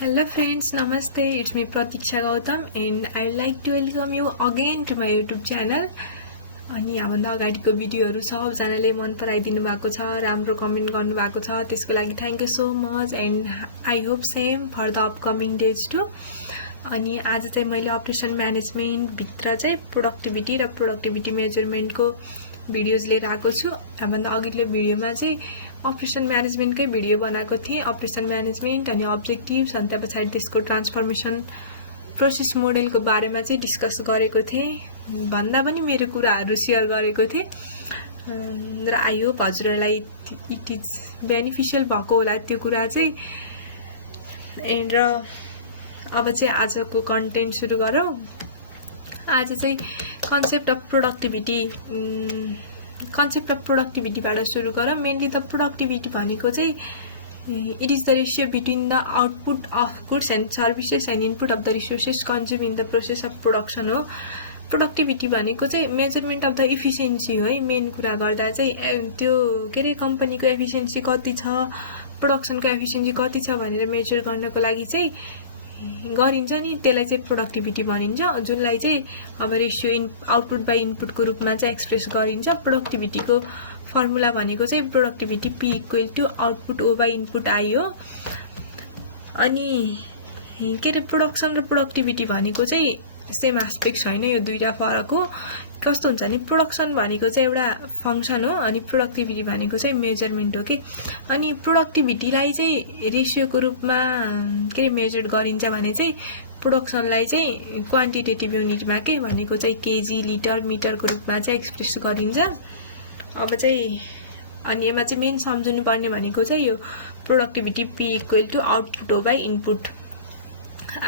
Hello friends, Namaste. It's me Pratiksha Gautam and I'd like to welcome you again to my YouTube channel. अनि यहाँभन्दा अगाडिको भिडियोहरु सबजनाले मन पराइदिनु भएको छ, राम्रो कमेन्ट गर्नु भएको छ, त्यसको लागि thank you so much and I hope same for the upcoming days too. अनि आज चाहिँ मैले अपरेसन म्यानेजमेन्ट भित्र चाहिँ प्रोडक्टिभिटी र प्रोडक्टिभिटी मेजरमेन्टको भिडियोज लिएर आएको छु। यहाँभन्दा अघिल्लो भिडियोमा चाहिँ अपरेसन म्यानेजमेन्टकै भिडियो बनाएको थिएँ, अपरेसन म्यानेजमेन्ट अनि अब्जेक्टिभ्स अनि त्यसपछि त्यसको ट्रान्सफर्मेसन प्रोसेस मोडेलको बारेमा चाहिँ डिस्कस गरेको थिएँ, भन्दा पनि मेरो कुराहरु शेयर गरेको थिएँ र आई होप हजुरलाई इट इज बेनिफिशियल भएको होला त्यो कुरा चाहिँ। एन्ड र अब चाहिँ आजको कन्टेन्ट सुरु गरौँ। आज चाहिँ कन्सेप्ट अफ प्रोडक्टिभिटीबाट सुरु गरौँ। मेनली त प्रोडक्टिभिटी भनेको चाहिँ it is the ratio between the output of goods and services and input of the resources consumed in the process of production हो। प्रोडक्टिभिटी भनेको चाहिँ मेजरमेन्ट अफ द इफिसियन्सी हो है। मेन कुरा गर्दा चाहिँ त्यो के रे कम्पनीको एफिसियन्सी कति छ, प्रोडक्सनको एफिसियन्सी कति छ भनेर मेजर गर्नको लागि चाहिँ गरिन्छ नि, त्यसलाई चाहिँ प्रोडक्टिभिटी भनिन्छ, जुनलाई चाहिँ अब रेशियो आउटपुट बाइ इनपुटको रूपमा चाहिँ एक्सप्रेस गरिन्छ। प्रोडक्टिभिटीको फर्मुला भनेको चाहिँ productivity P equal to output O by input I हो। अनि के रे प्रोडक्सन र प्रोडक्टिभिटी भनेको चाहिँ सेम एस्पेक्ट छैन, यो दुईटा फरक हो। कस्तो हुन्छ नि, प्रोडक्सन भनेको चाहिँ एउटा फंक्सन हो अनि प्रोडक्टिभिटी भनेको चाहिँ मेजरमेन्ट हो के। अनि प्रोडक्टिभिटीलाई चाहिँ रेशियोको रूपमा के रे मेजर गरिन्छ भने चाहिँ प्रोडक्सनलाई चाहिँ क्वान्टिटेटिभ युनिटमा के भनेको चाहिँ केजी लिटर मिटरको रूपमा चाहिँ एक्सप्रेस गरिन्छ। अब चाहिँ अनि यसमा चाहिँ मेन सम्झनु पर्ने भनेको चाहिँ यो productivity P equal to output हो बाइ इनपुट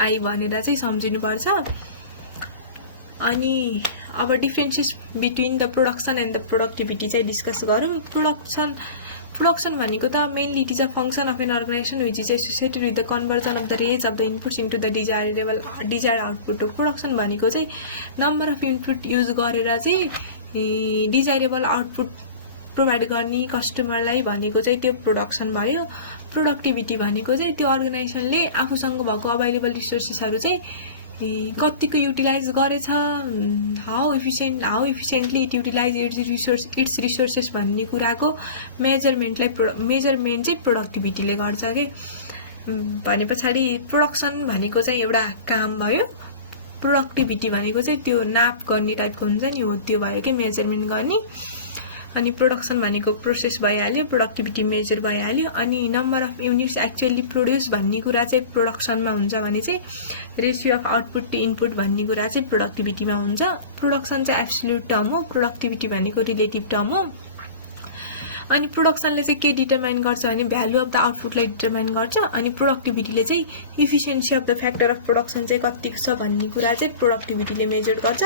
I भनेर चाहिँ सम्झिनु पर्छ। अनि अब differences between the production and the productivity चाहिँ डिस्कस गरौँ। प्रोडक्सन भनेको त mainly it is a function of an organization which is associated with the conversion of the range of the inputs into the desired output हो। Production भनेको चाहिँ number of input use गरेर चाहिँ desirable output provide गर्ने कस्टमरलाई भनेको चाहिँ त्यो प्रोडक्सन भयो। प्रोडक्टिभिटी भनेको चाहिँ त्यो अर्गनाइजेसनले आफूसँग भएको अभाइलेबल रिसोर्सेसहरु चाहिँ कतिको युटिलाइज गरेछ, how efficiently it utilize its resources भन्ने कुराको मेजरमेन्ट चाहिँ प्रोडक्टिभिटीले गर्छ के। भने पछाडी प्रोडक्सन भनेको चाहिँ एउटा काम भयो, प्रोडक्टिभिटी भनेको चाहिँ त्यो नाप गर्ने टाइपको हुन्छ नि, हो त्यो भयो के मेजरमेन्ट गर्ने। अनि प्रोडक्सन भनेको प्रोसेस भइहाल्यो, प्रोडक्टिभिटी मेजर भइहाल्यो। अनि number of units actually produce भन्ने कुरा चाहिँ प्रोडक्सनमा हुन्छ भने चाहिँ ratio of output to input भन्ने कुरा चाहिँ प्रोडक्टिभिटीमा हुन्छ। प्रोडक्सन चाहिँ एब्सोल्युट टर्म हो, प्रोडक्टिभिटी भनेको रिलेटिभ टर्म हो। अनि प्रोडक्सनले चाहिँ के डिटरमाइन गर्छ भने भ्यालु अफ द आउटपुटलाई डिटरमाइन गर्छ। अनि प्रोडक्टिभिटीले चाहिँ efficiency of the factor of production चाहिँ कतिको छ भन्ने कुरा चाहिँ प्रोडक्टिभिटीले मेजर गर्छ।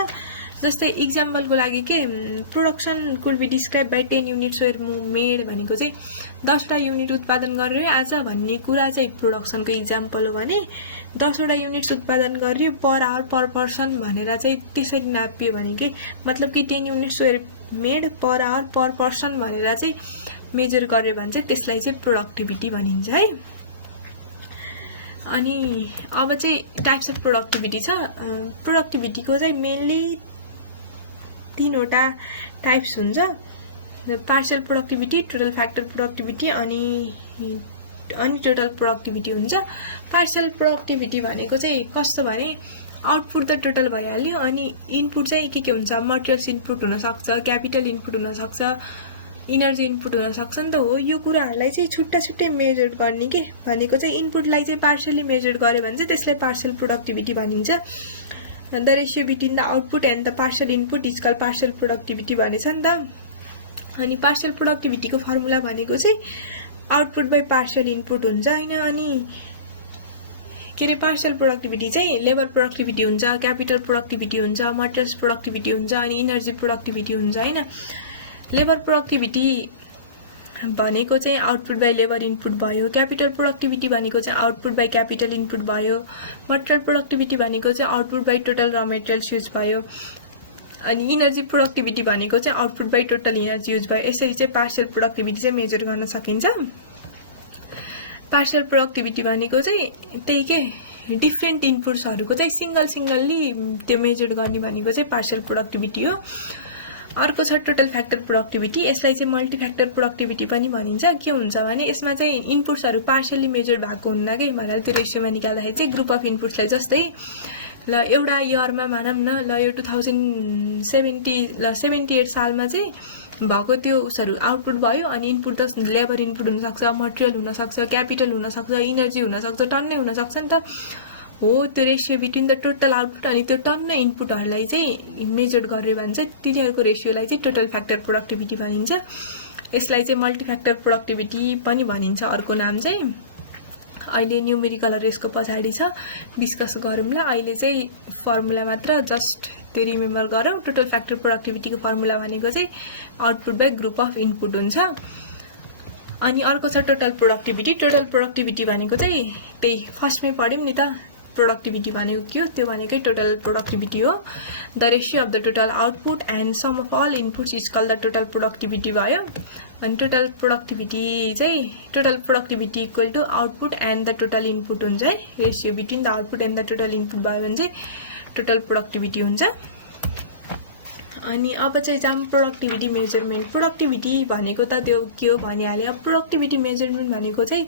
जस्तै इक्जाम्पलको लागि के production could be describe by 10 units were made भनेको चाहिँ 10 वटा युनिट उत्पादन गर्यो आज भन्ने कुरा चाहिँ प्रोडक्सनको इक्जाम्पल हो भने 10 वटा युनिट्स उत्पादन गर्यो पर आवर पर पर्सन भनेर चाहिँ त्यसरी नापियो भने के मतलब कि 10 units were made per hour per person भनेर चाहिँ मेजर गर्यो भने चाहिँ त्यसलाई चाहिँ प्रोडक्टिभिटी भनिन्छ है। अनि अब चाहिँ टाइप्स अफ प्रोडक्टिभिटी छ। प्रोडक्टिभिटीको चाहिँ मेनली 3 वटा टाइप्स हुन्छ। Partial productivity, total factor productivity अनि टोटल प्रोडक्टिभिटी हुन्छ। पार्शियल प्रोडक्टिभिटी भनेको चाहिँ कस्तो भने आउटपुट त टोटल भइहाल्यो अनि इनपुट चाहिँ के हुन्छ, मटेरियल्स इनपुट हुन सक्छ, क्यापिटल इनपुट हुन सक्छ, इनर्जी इनपुट हुन सक्छ नि त हो। यो कुराहरुलाई चाहिँ छुट्टा छुट्टै मेजर गर्ने के भनेको चाहिँ इनपुटलाई चाहिँ पार्शियली मेजर गर्यो भने चाहिँ त्यसलाई पार्शियल प्रोडक्टिभिटी भनिन्छ। The ratio between the output and the partial input is called partial productivity भनेछ नि त। अनि पार्शियल प्रोडक्टिभिटीको फर्मुला भनेको चाहिँ आउटपुट बाइ पार्शियल इनपुट हुन्छ हैन। अनि के रे पार्शियल प्रोडक्टिभिटी चाहिँ लेबर प्रोडक्टिभिटी हुन्छ, क्यापिटल प्रोडक्टिभिटी हुन्छ, मटेरियल्स प्रोडक्टिभिटी हुन्छ अनि इनर्जी प्रोडक्टिभिटी हुन्छ हैन। लेबर प्रोडक्टिभिटी भनेको चाहिँ आउटपुट बाइ लेबर इनपुट भयो, क्यापिटल प्रोडक्टिभिटी भनेको चाहिँ आउटपुट बाइ क्यापिटल इनपुट भयो, मटेरियल प्रोडक्टिभिटी भनेको चाहिँ आउटपुट बाइ टोटल र मेटेरियल्स युज भयो, अनि इनर्जी प्रोडक्टिभिटी भनेको चाहिँ output by total energy use भयो। यसरी चाहिँ पार्शियल प्रोडक्टिभिटी चाहिँ मेजर गर्न सकिन्छ। पार्शियल प्रोडक्टिभिटी भनेको चाहिँ त्यही के डिफ्रेन्ट इनपुट्सहरूको चाहिँ सिंगल्ली त्यो मेजर गर्ने भनेको चाहिँ पार्शियल प्रोडक्टिभिटी हो। अर्को छ टोटल फ्याक्टर प्रोडक्टिभिटी। यसलाई चाहिँ मल्टिफ्याक्टर प्रोडक्टिभिटी पनि भनिन्छ। के हुन्छ भने यसमा चाहिँ इनपुट्सहरू पार्शियली मेजर भएको हुन्न कि भनेर त्यो रेसियोमा निकाल्दाखेरि चाहिँ ग्रुप अफ इनपुट्सलाई जस्तै ल एउटा इयरमा मानौँ न, ल यो 78 सालमा चाहिँ भएको त्यो उसहरू आउटपुट भयो। अनि इनपुट त लेबर इनपुट हुनसक्छ, मटेरियल हुनसक्छ, क्यापिटल हुनसक्छ, इनर्जी हुनसक्छ, टन्नै हुनसक्छ नि त हो। त्यो ratio between the total output अनि त्यो टन्न इनपुटहरूलाई चाहिँ मेजर गर्यो भने चाहिँ तिनीहरूको रेसियोलाई चाहिँ टोटल फ्याक्टर प्रोडक्टिभिटी भनिन्छ। यसलाई चाहिँ मल्टिफ्याक्टर प्रोडक्टिभिटी पनि भनिन्छ। अर्को नाम चाहिँ अहिले न्युमेरिकलहरू यसको पछाडि छ, डिस्कस गरौँला। अहिले चाहिँ फर्मुला मात्र जस्ट त्यो रिमेम्बर गरौँ। टोटल फ्याक्टर प्रोडक्टिभिटीको फर्मुला भनेको चाहिँ output by group of input हुन्छ। अनि अर्को छ टोटल प्रोडक्टिभिटी। टोटल प्रोडक्टिभिटी भनेको चाहिँ त्यही फर्स्टमै पढ्यौँ नि त, प्रोडक्टिभिटी भनेको के हो, त्यो भनेकै टोटल प्रोडक्टिभिटी हो। The ratio of the total output and sum of all inputs is called the total productivity भयो। अनि total productivity equal to output and the total input हुन्छ है। Ratio between the output and the total input भयो भने चाहिँ total productivity हुन्छ। अनि अब चाहिँ जाम प्रोडक्टिभिटी मेजरमेन्ट। प्रोडक्टिभिटी भनेको त त्यो के हो भनिहाल्यो। अब प्रोडक्टिभिटी मेजरमेन्ट भनेको चाहिँ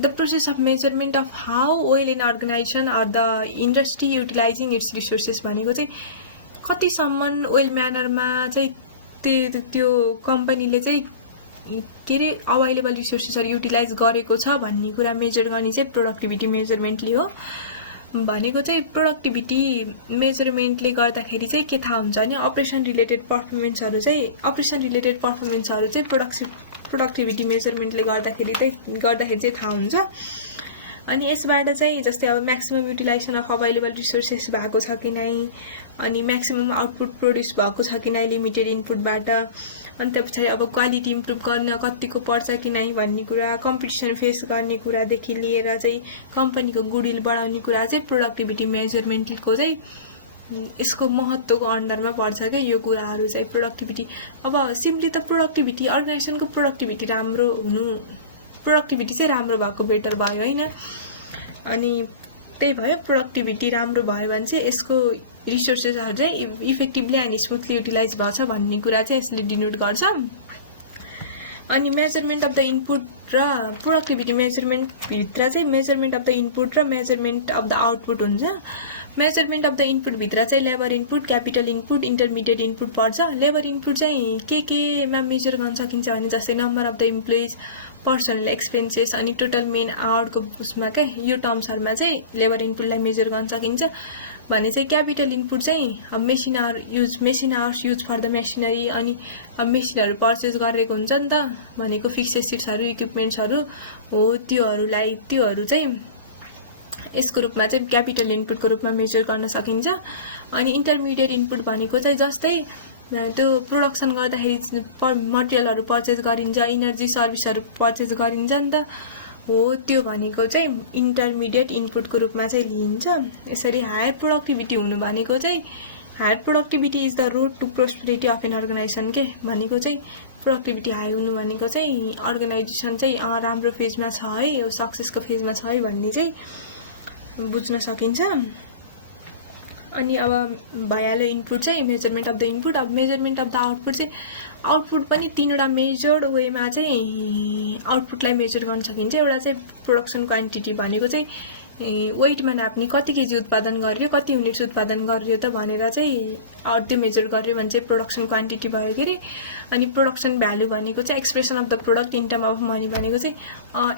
the process of measurement of how well in organization or the industry utilizing its resources भनेको चाहिँ कतिसम्म ओइल म्यानरमा चाहिँ त्यो कम्पनीले चाहिँ के अरे अभाइलेबल रिसोर्सेसहरू युटिलाइज गरेको छ भन्ने कुरा मेजर गर्ने चाहिँ प्रोडक्टिभिटी मेजरमेन्टले हो। भनेको चाहिँ प्रोडक्टिभिटी मेजरमेन्टले गर्दाखेरि चाहिँ के थाहा हुन्छ भने अपरेसन रिलेटेड पर्फर्मेन्सहरू चाहिँ प्रोडक्टिभिटी मेजरमेन्टले गर्दाखेरि चाहिँ थाहा हुन्छ। अनि यसबाट चाहिँ जस्तै अब maximum utilisation of available resources भएको छ कि नै, अनि म्याक्सिमम आउटपुट प्रोड्युस भएको छ कि नै लिमिटेड इनपुटबाट, अनि त्यो पछाडि अब क्वालिटी इम्प्रुभ गर्न कतिको पर्छ कि नै भन्ने कुरा, कम्पिटिसन फेस गर्ने कुरादेखि लिएर चाहिँ कम्पनीको गुडविल बढाउने कुरा चाहिँ प्रोडक्टिभिटी मेजरमेन्टको चाहिँ यसको महत्त्वको अन्डरमा पर्छ क्या यो कुराहरू चाहिँ। प्रोडक्टिभिटी अब सिम्पली त प्रोडक्टिभिटी अर्गनाइजेसनको प्रोडक्टिभिटी चाहिँ राम्रो भएको बेटर भयो होइन। अनि त्यही भयो प्रोडक्टिभिटी राम्रो भयो भने चाहिँ यसको रिसोर्सेसहरू चाहिँ इफेक्टिभली एन्ड स्मुथली युटिलाइज भएको छ भन्ने कुरा चाहिँ यसले डिनोट गर्छ। अनि मेजरमेन्ट अफ द इनपुट र प्रोडक्टिभिटी मेजरमेन्टभित्र चाहिँ मेजरमेन्ट अफ द इनपुट र मेजरमेन्ट अफ द आउटपुट हुन्छ। मेजरमेन्ट अफ द इनपुटभित्र चाहिँ labour input, capital input, intermediate input पर्छ। लेबर इनपुट चाहिँ केमा मेजर गर्न सकिन्छ भने जस्तै number of the employees, personal expenses अनि टोटल मेन आवरको उसमा क्या यो टर्म्सहरूमा चाहिँ लेबर इनपुटलाई मेजर गर्न सकिन्छ भने चाहिँ क्यापिटल इनपुट चाहिँ अब machine hours use for the machinery, अनि अब मेसिनहरू पर्चेस गरेको हुन्छ नि त भनेको फिक्स एसेट्सहरू इक्विपमेन्ट्सहरू हो, त्योहरू चाहिँ यसको रूपमा चाहिँ क्यापिटल इनपुटको रूपमा मेजर गर्न सकिन्छ। अनि इन्टरमिडिएट इनपुट भनेको चाहिँ जस्तै त्यो प्रोडक्सन गर्दाखेरि मटेरियलहरू पर्चेस गरिन्छ, इनर्जी सर्भिसहरू पर्चेस गरिन्छ नि त हो, त्यो भनेको चाहिँ इन्टरमिडिएट इनपुटको रूपमा चाहिँ लिइन्छ। यसरी हायर प्रोडक्टिभिटी हुनु भनेको चाहिँ higher productivity is the road to prosperity of an organization के भनेको चाहिँ प्रोडक्टिभिटी हाई हुनु भनेको चाहिँ अर्गनाइजेसन चाहिँ राम्रो फेजमा छ है, यो सक्सेसको फेजमा छ है भन्ने चाहिँ बुझ्न सकिन्छ। अनि अब भइहाल्यो इनपुट चाहिँ मेजरमेन्ट अफ द इनपुट। अब मेजरमेन्ट अफ द आउटपुट चाहिँ आउटपुट पनि तीनवटा मेजर्ड वेमा चाहिँ आउटपुटलाई मेजर गर्न सकिन्छ। एउटा चाहिँ प्रोडक्सन क्वान्टिटी भनेको चाहिँ वेटमा नाप्ने कति केजी उत्पादन गरियो, कति युनिट्स उत्पादन गरियो त भनेर चाहिँ त्यो मेजर गरियो भने चाहिँ प्रोडक्सन क्वान्टिटी भयो के अरे। अनि प्रोडक्सन भ्यालु भनेको चाहिँ expression of the product in term of money भनेको चाहिँ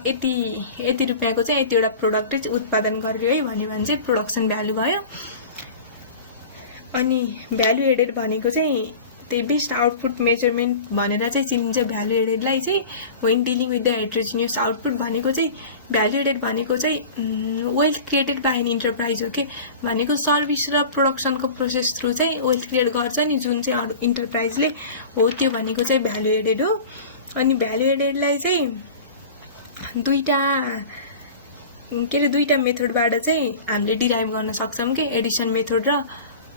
यति रुपियाँको चाहिँ यतिवटा प्रोडक्ट चाहिँ उत्पादन गरियो है भन्यो भने चाहिँ प्रोडक्सन भ्यालु भयो। अनि भ्यालु एडेड भनेको चाहिँ त्यही बेस्ट आउटपुट मेजरमेन्ट भनेर चाहिँ चिनिन्छ। भ्यालु एडेडलाई चाहिँ when dealing with the heterogeneous output भनेको चाहिँ भ्यालु एडेड भनेको चाहिँ wealth created by an enterprise हो कि भनेको सर्भिस र प्रोडक्सनको प्रोसेस थ्रु चाहिँ वेल्थ क्रिएट गर्छ नि जुन चाहिँ इन्टरप्राइजले हो, त्यो भनेको चाहिँ भ्यालु एडेड हो। अनि भ्यालु एडेडलाई चाहिँ दुईटा मेथडबाट चाहिँ हामीले डिराइभ गर्न सक्छौँ कि एडिसन मेथड र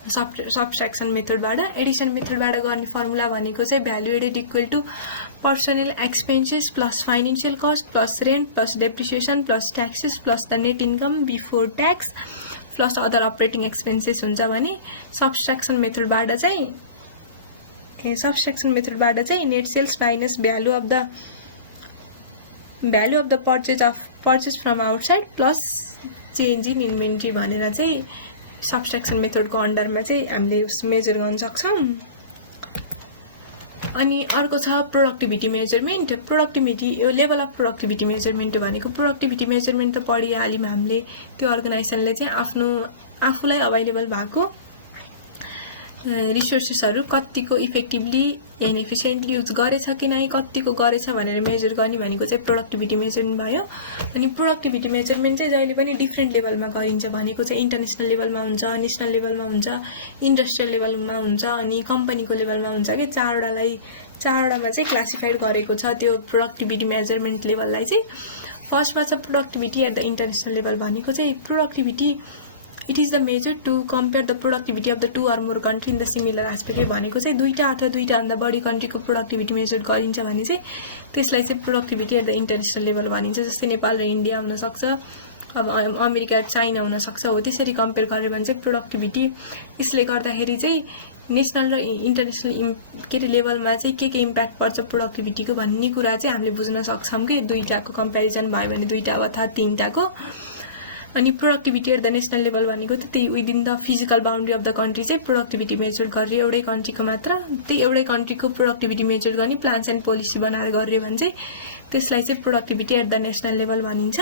सब्ट्र्याक्सन मेथडबाट। एडिसन मेथडबाट गर्ने फर्मुला भनेको चाहिँ value added equal to personal expenses plus financial cost plus rent plus depreciation plus taxes plus the net income before tax plus other operating expenses हुन्छ भने सब्ट्र्याक्सन मेथडबाट चाहिँ net sales minus value of the purchase from outside plus change in inventory भनेर चाहिँ subtraction मेथडको अन्डरमा चाहिँ हामीले major गर्न सक्छौँ। अनि अर्को छ प्रोडक्टिभिटी मेजरमेन्ट। यो लेभल अफ प्रोडक्टिभिटी मेजरमेन्ट भनेको प्रोडक्टिभिटी मेजरमेन्ट त पढिहाल्यौँ हामीले। त्यो अर्गनाइजेसनले चाहिँ आफूलाई अभाइलेबल भएको रिसोर्सेसहरू कतिको इफेक्टिभली एन्ड एफिसिएन्टली युज गरेछ कि नै, कतिको गरेछ भनेर मेजर गर्ने भनेको चाहिँ प्रोडक्टिभिटी मेजरमेन्ट भयो। अनि प्रोडक्टिभिटी मेजरमेन्ट चाहिँ जहिले पनि डिफ्रेन्ट लेभलमा गरिन्छ भनेको चाहिँ इन्टरनेसनल लेभलमा हुन्छ, नेसनल लेभलमा हुन्छ, इन्डस्ट्रियल लेभलमा हुन्छ अनि कम्पनीको लेभलमा हुन्छ कि चारवटामा चाहिँ क्लासिफाइड गरेको छ त्यो प्रोडक्टिभिटी मेजरमेन्ट लेभललाई चाहिँ। फर्स्टमा छ productivity at the international level भनेको चाहिँ productivity it is the measure to compare the productivity of the two or more country in the similar aspect भनेको चाहिँ दुईवटा अथवा दुईवटाभन्दा बढी कन्ट्रीको प्रोडक्टिभिटी मेजर गरिन्छ भने चाहिँ त्यसलाई चाहिँ productivity at the international level भनिन्छ। जस्तै नेपाल र इन्डिया हुनसक्छ, अब अमेरिका चाइना हुनसक्छ, हो त्यसरी कम्पेयर गर्यो भने चाहिँ प्रोडक्टिभिटी। यसले गर्दाखेरि चाहिँ नेसनल र इन्टरनेसनल लेभलमा चाहिँ के इम्प्याक्ट पर्छ प्रोडक्टिभिटीको भन्ने कुरा चाहिँ हामीले बुझ्न सक्छौँ कि दुईवटाको कम्पेरिजन भयो भने दुईवटा अथवा तीनवटाको। अनि productivity at the national level भनेको त त्यही within the physical boundary of the country चाहिँ प्रोडक्टिभिटी मेजर गरेर एउटै कन्ट्रीको मात्र त्यही एउटै कन्ट्रीको प्रोडक्टिभिटी मेजर गर्ने प्लान्स एन्ड पोलिसी बनाएर गर्यो भने चाहिँ त्यसलाई चाहिँ productivity at the national level भनिन्छ।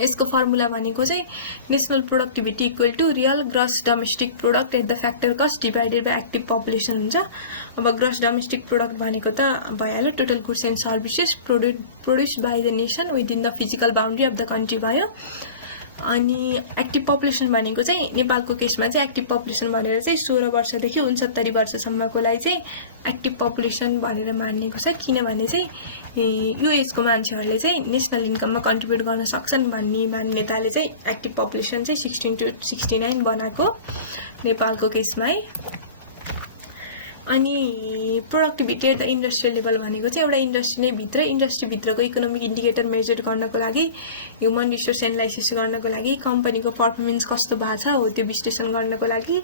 यसको फर्मुला भनेको चाहिँ national productivity equal to real gross domestic product at the factor cost divided by active population हुन्छ। अब ग्रस डोमेस्टिक प्रोडक्ट भनेको त भइहाल्यो total goods and services produced by the nation within the physical boundary of the country भयो। अनि active population भनेको चाहिँ नेपालको केसमा चाहिँ एक्टिभ पपुलेसन भनेर चाहिँ 16 वर्षदेखि 69 वर्षसम्मकोलाई चाहिँ एक्टिभ पपुलेसन भनेर मानिएको छ, किनभने चाहिँ यो एजको मान्छेहरूले चाहिँ नेसनल इन्कममा कन्ट्रिब्युट गर्न सक्छन् भन्ने मान्यताले चाहिँ एक्टिभ पपुलेसन चाहिँ 16 to 69 बनाएको नेपालको केसमा है। अनि productivity at the industrial level भनेको चाहिँ एउटा इन्डस्ट्रीभित्रको इकोनोमिक इन्डिकेटर मेजर गर्नको लागि, ह्युमन रिसोर्स एनालाइसिस गर्नको लागि, कम्पनीको पर्फर्मेन्स कस्तो भएको छ हो त्यो विश्लेषण गर्नको लागि,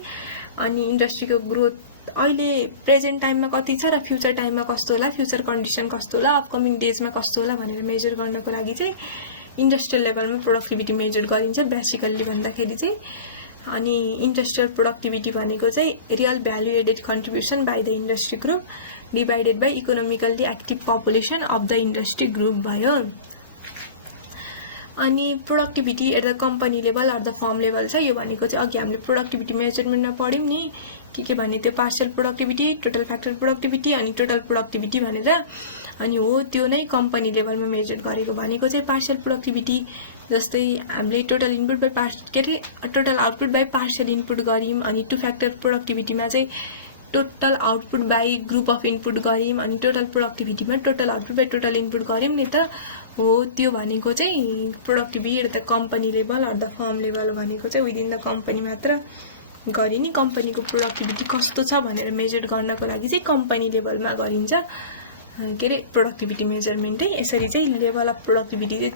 अनि इन्डस्ट्रीको ग्रोथ अहिले प्रेजेन्ट टाइममा कति छ र फ्युचर टाइममा कस्तो होला, फ्युचर कन्डिसन कस्तो होला, अपकमिङ डेजमा कस्तो होला भनेर मेजर गर्नको लागि चाहिँ इन्डस्ट्रियल लेभलमा प्रोडक्टिभिटी मेजर गरिन्छ बेसिकल्ली भन्दाखेरि चाहिँ। अनि इन्डस्ट्रियल प्रोडक्टिभिटी भनेको चाहिँ real value added contribution by the industry group divided by economically active population of the industry group भयो। अनि productivity at the company level or the firm level छ। यो भनेको चाहिँ अघि हामीले प्रोडक्टिभिटी मेजरमेन्टमा पढ्यौँ नि के भने त्यो partial productivity, total factor productivity अनि टोटल प्रोडक्टिभिटी भनेर। अनि हो त्यो नै कम्पनी लेभलमा मेजर गरेको भनेको चाहिँ पार्शियल प्रोडक्टिभिटी जस्तै हामीले total input by total output by partial input गऱ्यौँ। अनि टु फ्याक्टर प्रोडक्टिभिटीमा चाहिँ total output by group of input गऱ्यौँ। अनि टोटल प्रोडक्टिभिटीमा total output by total input गऱ्यौँ नि त, हो त्यो भनेको चाहिँ productivity at the company level or the firm level भनेको चाहिँ विदिन द कम्पनी मात्र गरी नि कम्पनीको प्रोडक्टिभिटी कस्तो छ भनेर मेजर गर्नको लागि चाहिँ कम्पनी लेभलमा गरिन्छ के अरे प्रोडक्टिभिटी मेजरमेन्टै। यसरी चाहिँ लेभल अफ प्रोडक्टिभिटी चाहिँ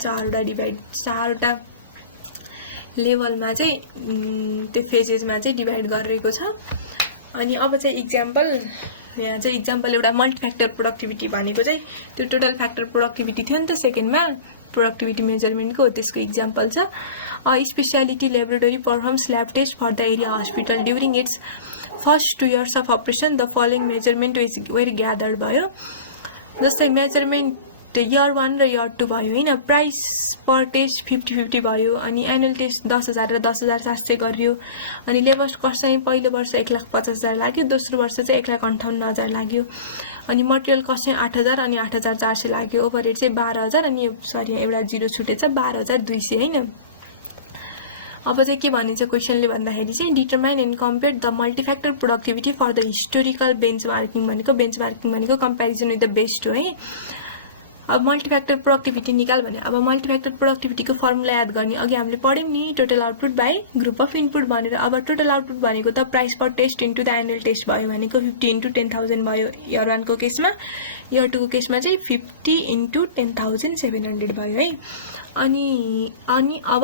चारवटा लेभलमा चाहिँ त्यो फेजेसमा चाहिँ डिभाइड गरिएको छ। अनि अब चाहिँ यहाँ चाहिँ इक्जाम्पल एउटा मल्टिफ्याक्टर प्रोडक्टिभिटी भनेको चाहिँ त्यो टोटल फ्याक्टर प्रोडक्टिभिटी थियो नि त सेकेन्डमा प्रोडक्टिभिटी मेजरमेन्टको, त्यसको इक्जाम्पल छ speciality laboratory performs lab test for the area hospital during its first 2 years of operation the following measurement were gathered भयो। जस्तै मेजरमेन्ट इयर 1 र इयर 2 भयो होइन। प्राइस पर टेस्ट 50-50 भयो। अनि एनुअल टेस्ट 10,000 र 10,700 गरियो। अनि लेबर कस्ट चाहिँ पहिलो वर्ष 1,50,000 लाग्यो, दोस्रो वर्ष चाहिँ 1,58,000 लाग्यो। अनि मटेरियल कस्ट चाहिँ 8,000 अनि 8,400 लाग्यो। ओभरहेड चाहिँ 12,000 अनि सरी एउटा जिरो छुटेछ 12,200 होइन। अब चाहिँ के भनिन्छ क्वेसनले भन्दाखेरि चाहिँ determine and compare the multifactor productivity for the historical benchmarking भनेको कम्पेरिजन विथ द बेस्ट हो है। अब मल्टिफ्याक्टर प्रोडक्टिभिटी निकाल भने अब मल्टिफ्याक्टर प्रोडक्टिभिटीको फर्मुला याद गर्ने अघि हामीले पढ्यौं नि total output by group of input भनेर। अब टोटल आउटपुट भनेको त price per test into the annual test भयो भनेको 50 इन्टु 10,000 भयो इयर 1 को केसमा। इयर 2 को केसमा चाहिँ 50 इन्टु 10,700 भयो है। अनि अब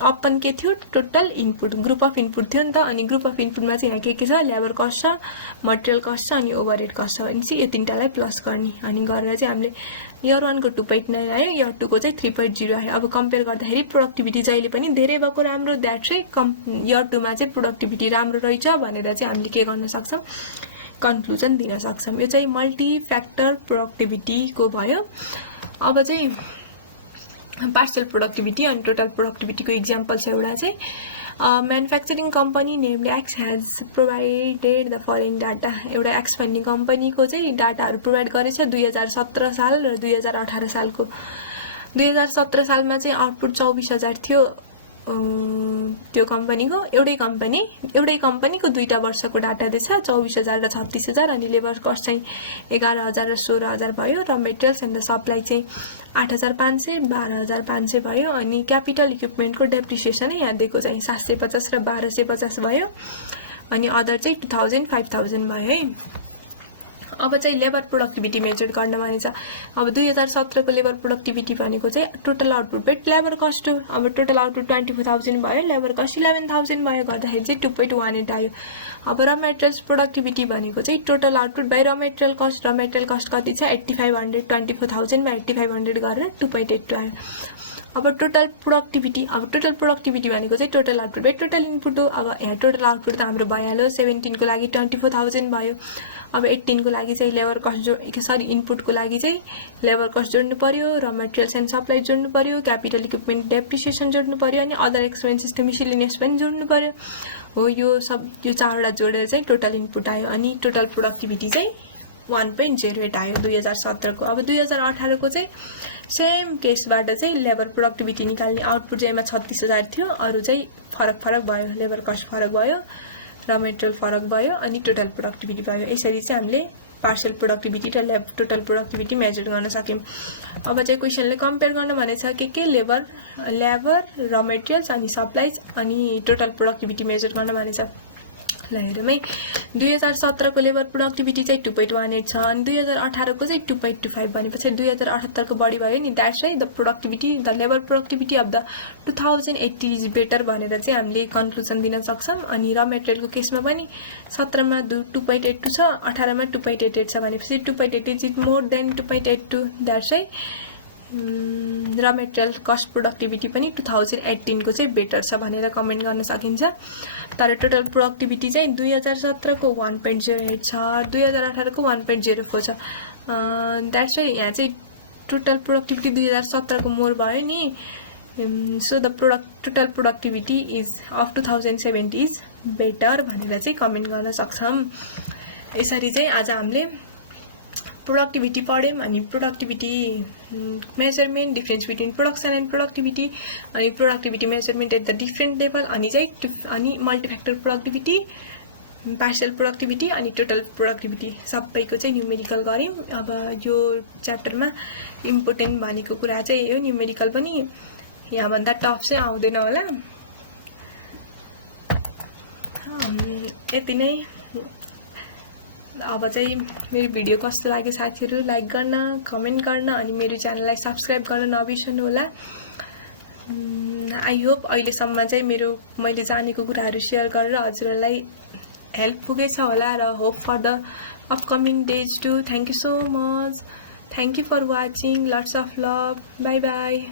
अपन के थियो total input group of input थियो नि त। अनि ग्रुप अफ इनपुटमा चाहिँ यहाँ के छ लेबर कस्ट छ, मटेरियल कस्ट छ अनि ओभरहेड कस्ट छ। अनि चाहिँ यो तीनटालाई प्लस गर्ने अनि गरेर चाहिँ हामीले इयर 1 को 2.9 आयो, इयर 2 को चाहिँ 3.0 आयो। अब कम्पेयर गर्दाखेरि प्रोडक्टिभिटी जहिले पनि धेरै भएको राम्रो, द्याट चाहिँ इयर 2 मा चाहिँ प्रोडक्टिभिटी राम्रो रहेछ भनेर चाहिँ हामीले के गर्न सक्छौं कन्क्लुजन दिन सक्छौं। यो चाहिँ मल्टी फ्याक्टर प्रोडक्टिभिटीको भयो। अब चाहिँ पार्शियल प्रोडक्टिभिटी अनि टोटल प्रोडक्टिभिटीको इक्जाम्पल छ एउटा चाहिँ म्यानुफ्याक्चरिङ कम्पनी नेमले x has provided the following data. एउटा एक्स भन्ने कम्पनीको चाहिँ डाटाहरू प्रोभाइड गरेछ 2017 साल र 2018 सालको। 2017 सालमा चाहिँ आउटपुट 24,000 थियो त्यो कम्पनीको। एउटै कम्पनीको 2 वर्षको डाटा दिएछ 24,000 र 36,000 अनि लेबर कस्ट चाहिँ 11,000 र 16,000 भयो। र मेटेरियल्स एन्ड सप्लाई चाहिँ 8,500 12,500 भयो। अनि क्यापिटल इक्विपमेन्टको डेप्रिसिएसन यहाँ दिएको चाहिँ 750 र 1,250 भयो। अनि अदर चाहिँ 2,000 5,000 भयो है। अब चाहिँ लेबर प्रोडक्टिभिटी मेजर गर्न भनेछ। अब 2017 को लेबर प्रोडक्टिभिटी भनेको चाहिँ टोटल आउटपुट बेट लेबर कस्ट हो। अब टोटल आउटपुट 24,000 भयो, लेबर कस्ट 11,000 भयो, गर्दाखेरि चाहिँ 2.18 आयो। अब र मेटेरियल्स प्रोडक्टिभिटी भनेको चाहिँ टोटल आउटपुट बाइ र मेटेरियल कस्ट कति छ 8500, 24,000 मा 8500 गरेर 2.82 आयो। अब टोटल प्रोडक्टिभिटी भनेको चाहिँ total output by total input हो। अब यहाँ टोटल आउटपुट त हाम्रो भइहाल्यो 17 को लागि 24,000 भयो। अब 18 को लागि चाहिँ लेबर कस्ट इनपुटको लागि चाहिँ लेबर कस्ट जोड्नु पर्यो, र मेटेरियल्स एन्ड सप्लाई जोड्नु पर्यो, क्यापिटल इक्विपमेन्ट डेप्रिसिएसन जोड्नु पर्यो अनि अदर एक्सपेन्सेस त मिसलेनियस पनि जोड्नु पर्यो हो। यो चारवटा जोडेर चाहिँ टोटल इनपुट आयो। अनि टोटल प्रोडक्टिभिटी चाहिँ 1.08 आयो 2017 को। अब 2018 को चाहिँ सेम केसबाट चाहिँ लेबर प्रोडक्टिभिटी निकाल्ने आउटपुट चाहिँ 36,000 थियो, अरु चाहिँ फरक भयो, लेबर कस्ट फरक भयो, र मेटेरियल फरक भयो अनि टोटल प्रोडक्टिभिटी भयो। यसरी चाहिँ हामीले पार्शियल प्रोडक्टिभिटी र टोटल प्रोडक्टिभिटी मेजर गर्न सक्यौं। अब चाहिँ क्वेशनले कम्पेयर गर्न भनेछ के लेबर र मेटेरियल्स अनि सप्लाइज अनि टोटल प्रोडक्टिभिटी मेजर गर्न भनेछ। ल हेरौँ है। 2017 को लेबर प्रोडक्टिभिटी चाहिँ 2.18 छ अनि 2018 को चाहिँ 2.25 भनेपछि 2078 को बढी भयो नि। That's why the labour productivity of the 2080 is better भनेर चाहिँ हामीले कन्क्लुजन दिन सक्छौं। अनि र मेटेरियलको केसमा पनि 17 मा 2.82 छ, 18 मा 2.88 छ भनेपछि 2.88 is more than 2.82। That's why र मेटेरियल कस्ट प्रोडक्टिभिटी पनि 2018 को चाहिँ बेटर छ भनेर कमेन्ट गर्न सकिन्छ। तर टोटल प्रोडक्टिभिटी चाहिँ 2017 को 1.08 छ, 2018 को 1.04 छ। द्याट्स वाइ यहाँ चाहिँ टोटल प्रोडक्टिभिटी 2017 को मोर भयो नि। So the total productivity is of 2070 is better भनेर चाहिँ कमेन्ट गर्न सक्छौं। यसरी चाहिँ आज हामीले प्रोडक्टिभिटी पढ्यौं अनि productivity measurement, difference between production and productivity अनि productivity measurement at the different level अनि मल्टिफ्याक्टर प्रोडक्टिभिटी, पार्शियल प्रोडक्टिभिटी अनि टोटल प्रोडक्टिभिटी सबैको चाहिँ न्युमेरिकल गर्यौं। अब यो च्याप्टरमा इम्पोर्टेन्ट भनेको कुरा चाहिँ यो न्युमेरिकल पनि यहाँ भन्दा टफ चाहिँ आउँदैन होला। यति नै। अब चाहिँ मेरो भिडियो कस्तो लाग्यो साथीहरु लाइक गर्न, कमेन्ट गर्न अनि मेरो च्यानललाई सब्स्क्राइब गर्न नबिर्सनु होला। आई होप अहिलेसम्म चाहिँ मैले जानेको कुराहरु शेयर गरेर हजुरलाई हेल्प पुगेछ होला र hope for the upcoming days too. Thank you so much. Thank you for watching. Lots of love. Bye bye.